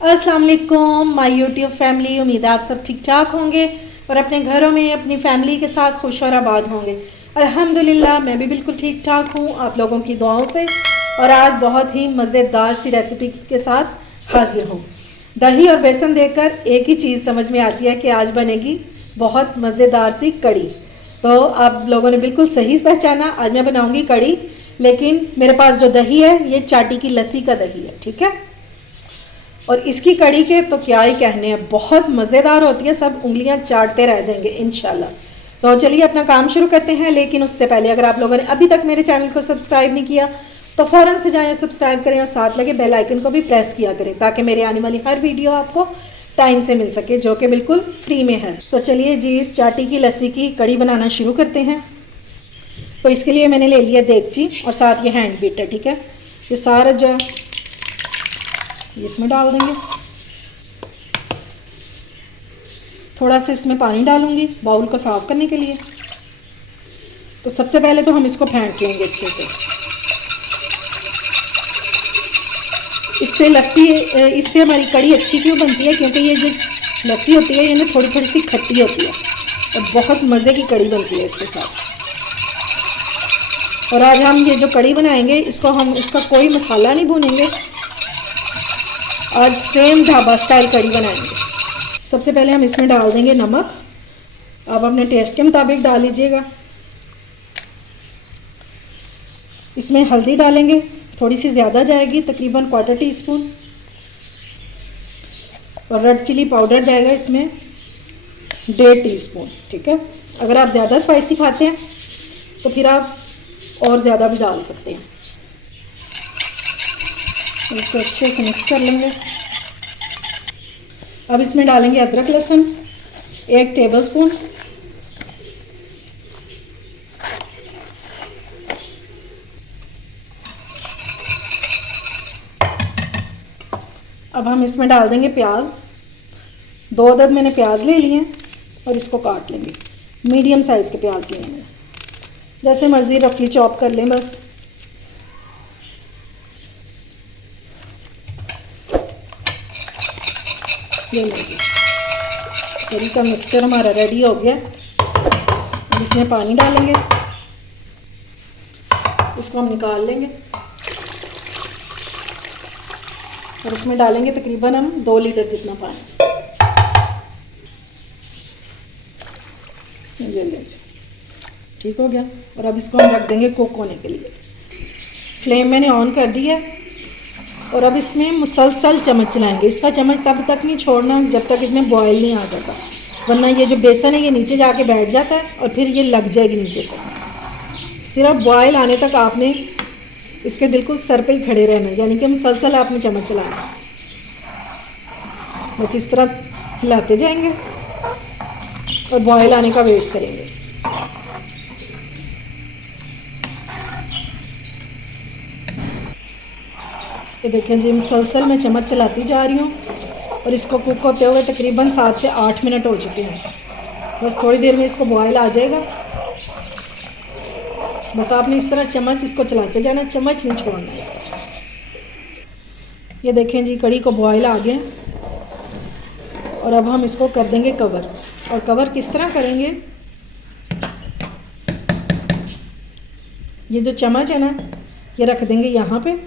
अस्सलाम वालेकुम my YouTube family. उम्मीद है आप सब ठीक ठाक होंगे और अपने घरों में अपनी फैमिली के साथ खुश और आबाद होंगे। अल्हम्दुलिल्लाह मैं भी बिल्कुल ठीक ठाक हूँ आप लोगों की दुआओं से। और आज बहुत ही मज़ेदार सी रेसिपी के साथ हाजिर हूँ। दही और बेसन देकर एक ही चीज़ समझ में आती है कि आज बनेगी बहुत मज़ेदार सी कड़ी। तो आप लोगों ने बिल्कुल सही पहचाना, आज मैं बनाऊँगी कड़ी। लेकिन मेरे पास जो दही है ये चाटी की लस्सी का दही है, ठीक है। और इसकी कड़ी के तो क्या ही कहने हैं, बहुत मज़ेदार होती है, सब उंगलियां चाटते रह जाएंगे इंशाल्लाह। तो चलिए अपना काम शुरू करते हैं। लेकिन उससे पहले अगर आप लोगों ने अभी तक मेरे चैनल को सब्सक्राइब नहीं किया तो फ़ौरन से जाएं, सब्सक्राइब करें और साथ लगे बेल आइकन को भी प्रेस किया करें ताकि मेरे आने वाली हर वीडियो आपको टाइम से मिल सके, जो कि बिल्कुल फ्री में है। तो चलिए जी इस चाटी की लस्सी की कड़ी बनाना शुरू करते हैं। तो इसके लिए मैंने ले लिया देगची और साथ ये हैंड बीटर, ठीक है। ये सारा जो इसमें डाल देंगे। थोड़ा सा इसमें पानी डालूंगी बाउल को साफ़ करने के लिए। तो सबसे पहले तो हम इसको फेंट लेंगे अच्छे से। इससे लस्सी इससे हमारी कड़ी अच्छी क्यों बनती है, क्योंकि ये जो लस्सी होती है ये ना थोड़ी थोड़ी सी खट्टी होती है और बहुत मज़े की कड़ी बनती है इसके साथ। और आज हम ये जो कड़ी बनाएंगे इसका कोई मसाला नहीं भूनेंगे, आज सेम ढाबा स्टाइल कड़ी बनाएंगे। सबसे पहले हम इसमें डाल देंगे नमक। आप अपने टेस्ट के मुताबिक डाल लीजिएगा। इसमें हल्दी डालेंगे, थोड़ी सी ज़्यादा जाएगी, तकरीबन 1/4 टीस्पून। और रेड चिली पाउडर जाएगा इसमें 1.5 टीस्पून, ठीक है। अगर आप ज़्यादा स्पाइसी खाते हैं तो फिर आप और ज़्यादा भी डाल सकते हैं। इसको अच्छे से मिक्स कर लेंगे। अब इसमें डालेंगे अदरक लहसुन 1 टेबलस्पून। अब हम इसमें डाल देंगे प्याज। 2 अदद मैंने प्याज ले लिए हैं और इसको काट लेंगे। मीडियम साइज़ के प्याज लिए हैं, जैसे मर्ज़ी रफली चॉप कर लें बस। ये लेंगे। कड़ी का मिक्सचर हमारा रेडी हो गया। अब इसमें पानी डालेंगे, इसको हम निकाल लेंगे और इसमें डालेंगे तकरीबन हम 2 लीटर जितना पानी। ये लीजिए, ठीक हो गया। और अब इसको हम रख देंगे कुक होने के लिए। फ्लेम मैंने ऑन कर दी है और अब इसमें मुसलसल चम्मच चलाएंगे। इसका चम्मच तब तक नहीं छोड़ना जब तक इसमें बॉयल नहीं आ जाता, वरना ये जो बेसन है ये नीचे जाके बैठ जाता है और फिर ये लग जाएगी नीचे से। सिर्फ बॉयल आने तक आपने इसके बिल्कुल सर पे ही खड़े रहना है, यानी कि मुसलसल आपने चम्मच चलाना है। बस इस तरह हिलाते जाएंगे और बॉयल आने का वेट करेंगे। ये देखें जी मुसलसल मैं चम्मच चलाती जा रही हूँ और इसको कुक होते हुए तकरीबन 7 से 8 मिनट हो चुके हैं। बस थोड़ी देर में इसको बॉयल आ जाएगा। बस आपने इस तरह चम्मच इसको चलाते जाना, चम्मच नहीं छोड़ना है इसका। ये देखें जी कड़ी को बॉयल आ गया और अब हम इसको कर देंगे कवर। और कवर किस तरह करेंगे, ये जो चम्मच है ना ये रख देंगे यहाँ पे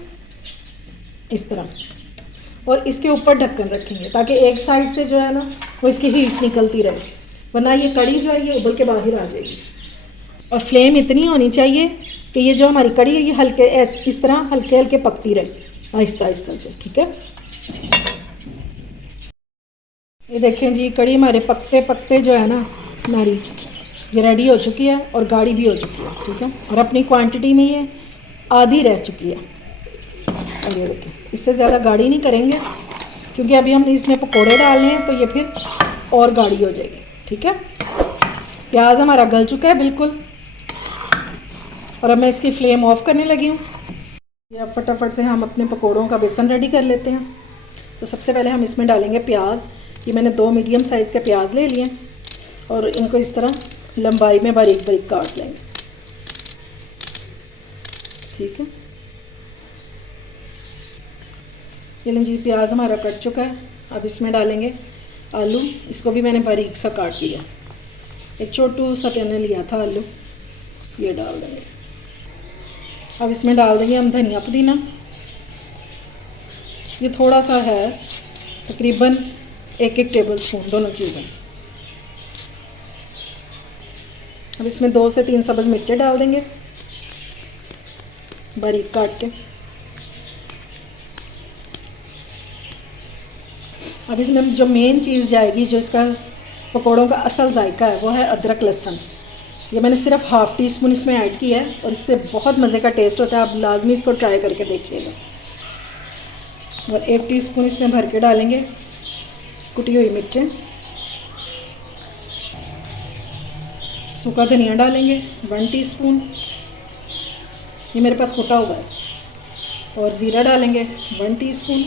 इस तरह, और इसके ऊपर ढक्कन रखेंगे ताकि एक साइड से जो है ना वो इसकी हीट निकलती रहे, वरना ये कड़ी जो है ये उबल के बाहर आ जाएगी। और फ्लेम इतनी होनी चाहिए कि ये जो हमारी कड़ी है ये हल्के इस तरह हल्के हल्के पकती रहे, आहिस्ता आहिस्ता से, ठीक है। ये देखें जी कड़ी हमारे पकते पकते जो है ना हमारी ये रेडी हो चुकी है और गाढ़ी भी हो चुकी है, ठीक है। और अपनी क्वांटिटी में ये आधी रह चुकी है। और ये देखें इससे ज़्यादा गाढ़ी नहीं करेंगे क्योंकि अभी हमने इसमें पकोड़े डालने हैं तो ये फिर और गाढ़ी हो जाएगी, ठीक है। प्याज हमारा गल चुका है बिल्कुल और अब मैं इसकी फ्लेम ऑफ करने लगी हूँ। अब फटाफट से हम अपने पकोड़ों का बेसन रेडी कर लेते हैं। तो सबसे पहले हम इसमें डालेंगे प्याज। ये मैंने 2 मीडियम साइज़ के प्याज ले लिए और इनको इस तरह लंबाई में बारीक बारीक काट लेंगे, ठीक है। चलें जी, प्याज हमारा कट चुका है। अब इसमें डालेंगे आलू। इसको भी मैंने बारीक सा काट लिया, एक छोटू सा मैंने लिया था आलू, ये डाल देंगे। अब इसमें डाल देंगे हम धनिया पुदीना, ये थोड़ा सा है, तकरीबन 1-1 टेबल स्पून दोनों चीज़ें। अब इसमें 2 से 3 सब्ज़ मिर्चें डाल देंगे बारीक काट के। अब इसमें जो मेन चीज़ जाएगी, जो इसका पकौड़ों का असल जायका है, वो है अदरक लहसुन। ये मैंने सिर्फ ½ टी स्पून इसमें ऐड किया है और इससे बहुत मज़े का टेस्ट होता है। आप लाजमी इसको ट्राई करके देखिएगा। और 1 टीस्पून इसमें भर के डालेंगे कुटी हुई मिर्चें। सूखा धनिया डालेंगे 1 टीस्पून, ये मेरे पास कुटा हुआ है। और ज़ीरा डालेंगे 1 टीस्पून।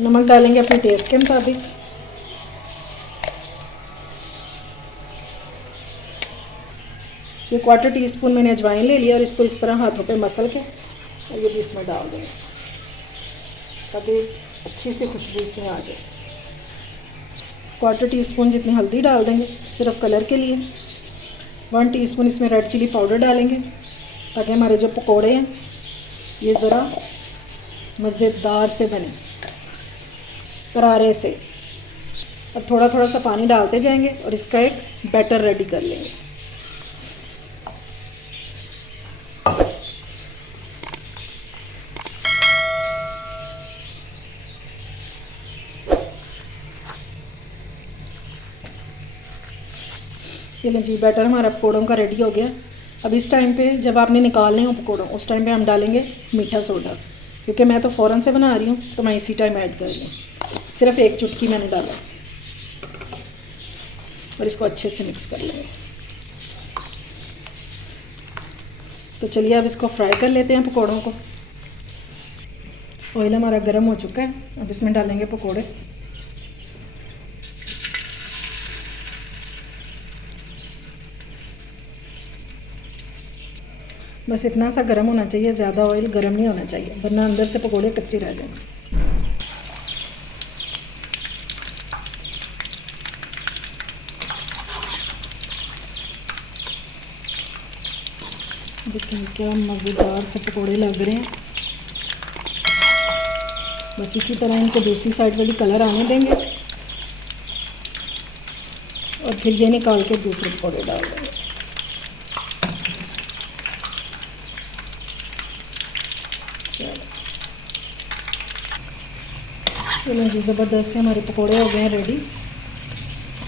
नमक डालेंगे अपने टेस्ट के मुताबिक। ये 1/4 टीस्पून मैंने अजवाइन ले लिया और इसको इस तरह हाथों पे मसल के और ये भी इसमें डाल देंगे ताकि अच्छी सी खुशबू इसमें आ जाए। 1/4 टीस्पून जितनी हल्दी डाल देंगे सिर्फ कलर के लिए। 1 टीस्पून इसमें रेड चिली पाउडर डालेंगे ताकि हमारे जो पकोड़े हैं ये ज़रा मज़ेदार से बने, करारे से। अब थोड़ा थोड़ा सा पानी डालते जाएंगे और इसका एक बैटर रेडी कर लेंगे। चलिए जी, बैटर हमारा पकौड़ों का रेडी हो गया। अब इस टाइम पे जब आपने निकालने हो पकौड़ों, उस टाइम पे हम डालेंगे मीठा सोडा, क्योंकि मैं तो फ़ौरन से बना रही हूँ तो मैं इसी टाइम ऐड कर रही हूँ। सिर्फ 1 चुटकी मैंने डाला और इसको अच्छे से मिक्स कर लेंगे। तो चलिए अब इसको फ्राई कर लेते हैं पकौड़ों को। ऑयल हमारा गर्म हो चुका है, अब इसमें डालेंगे पकौड़े। बस इतना सा गर्म होना चाहिए, ज़्यादा ऑयल गर्म नहीं होना चाहिए, वरना अंदर से पकौड़े कच्चे रह जाएंगे। देखिए क्या मज़ेदार से पकौड़े लग रहे हैं। बस इसी तरह इनको दूसरी साइड पर भी कलर आने देंगे और फिर ये निकाल के दूसरे पकौड़े डाल देंगे। चलो जी, ज़बरदस्त से हमारे पकौड़े हो गए हैं रेडी।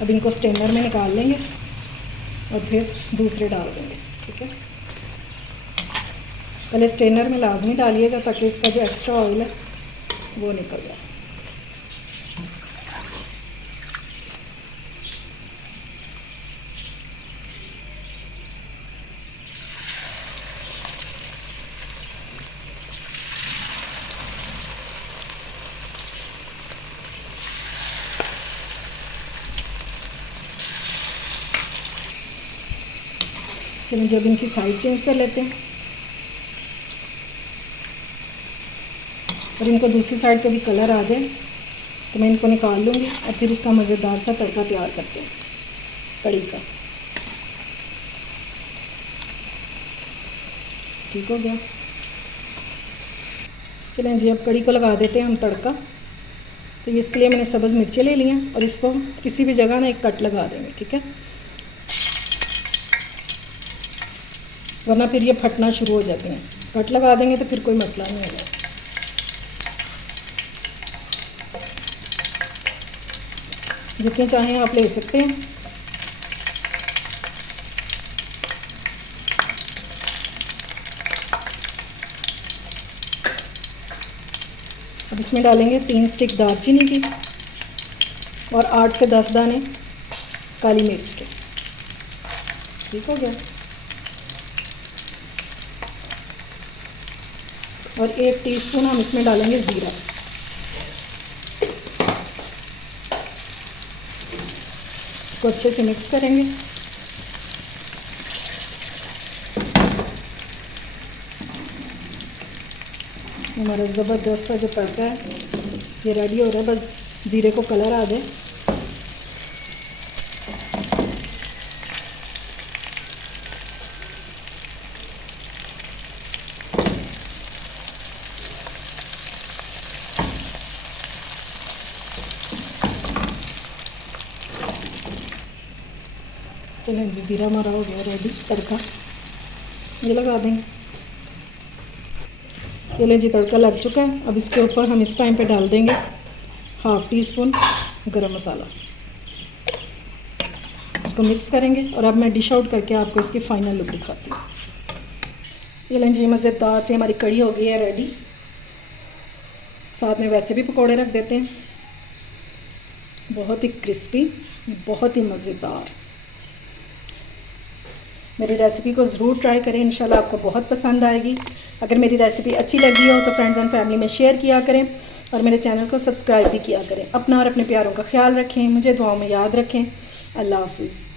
अब इनको स्टेनर में निकाल लेंगे और फिर दूसरे डाल देंगे। ठीक है, पहले स्टेनर में लाजमी डालिएगा ताकि इसका जो एक्स्ट्रा ऑयल है वो निकल जाए। चलिए जब इनकी साइड चेंज कर लेते हैं और इनको दूसरी साइड पे भी कलर आ जाए तो मैं इनको निकाल लूँगी और फिर इसका मज़ेदार सा तड़का तैयार करते हैं कड़ी का। ठीक हो गया। चलें जी, अब कड़ी को लगा देते हैं हम तड़का। तो इसके लिए मैंने सब्ज़ मिर्चें ले ली हैं और इसको किसी भी जगह ना एक कट लगा देंगे। ठीक है, वरना फिर ये फटना शुरू हो जाते हैं। कट लगा देंगे तो फिर कोई मसला नहीं होगा। जितने चाहें आप ले सकते हैं। अब इसमें डालेंगे 3 स्टिक दालचीनी की और 8 से 10 दाने काली मिर्च के। ठीक हो गया। और 1 टीस्पून हम इसमें डालेंगे ज़ीरा। इसको अच्छे से मिक्स करेंगे। हमारा ज़बरदस्त सा जो तड़का है ये रेडी हो रहा है, बस ज़ीरे को कलर आ जाए। चलें जी, ज़ीरा हमारा हो गया रेडी, तड़का ये लगा देंगे। ये लें जी, तड़का लग चुका है। अब इसके ऊपर हम इस टाइम पे डाल देंगे 1/2 टीस्पून गरम मसाला। इसको मिक्स करेंगे और अब मैं डिश आउट करके आपको इसकी फ़ाइनल लुक दिखाती हूँ। ये लें जी, मज़ेदार से हमारी कढ़ी हो गई है रेडी। साथ में वैसे भी पकोड़े रख देते हैं, बहुत ही क्रिस्पी, बहुत ही मज़ेदार। मेरी रेसिपी को ज़रूर ट्राई करें, इंशाल्लाह आपको बहुत पसंद आएगी। अगर मेरी रेसिपी अच्छी लगी हो तो फ्रेंड्स एंड फैमिली में शेयर किया करें और मेरे चैनल को सब्सक्राइब भी किया करें। अपना और अपने प्यारों का ख्याल रखें, मुझे दुआओं में याद रखें। अल्लाह हाफिज़।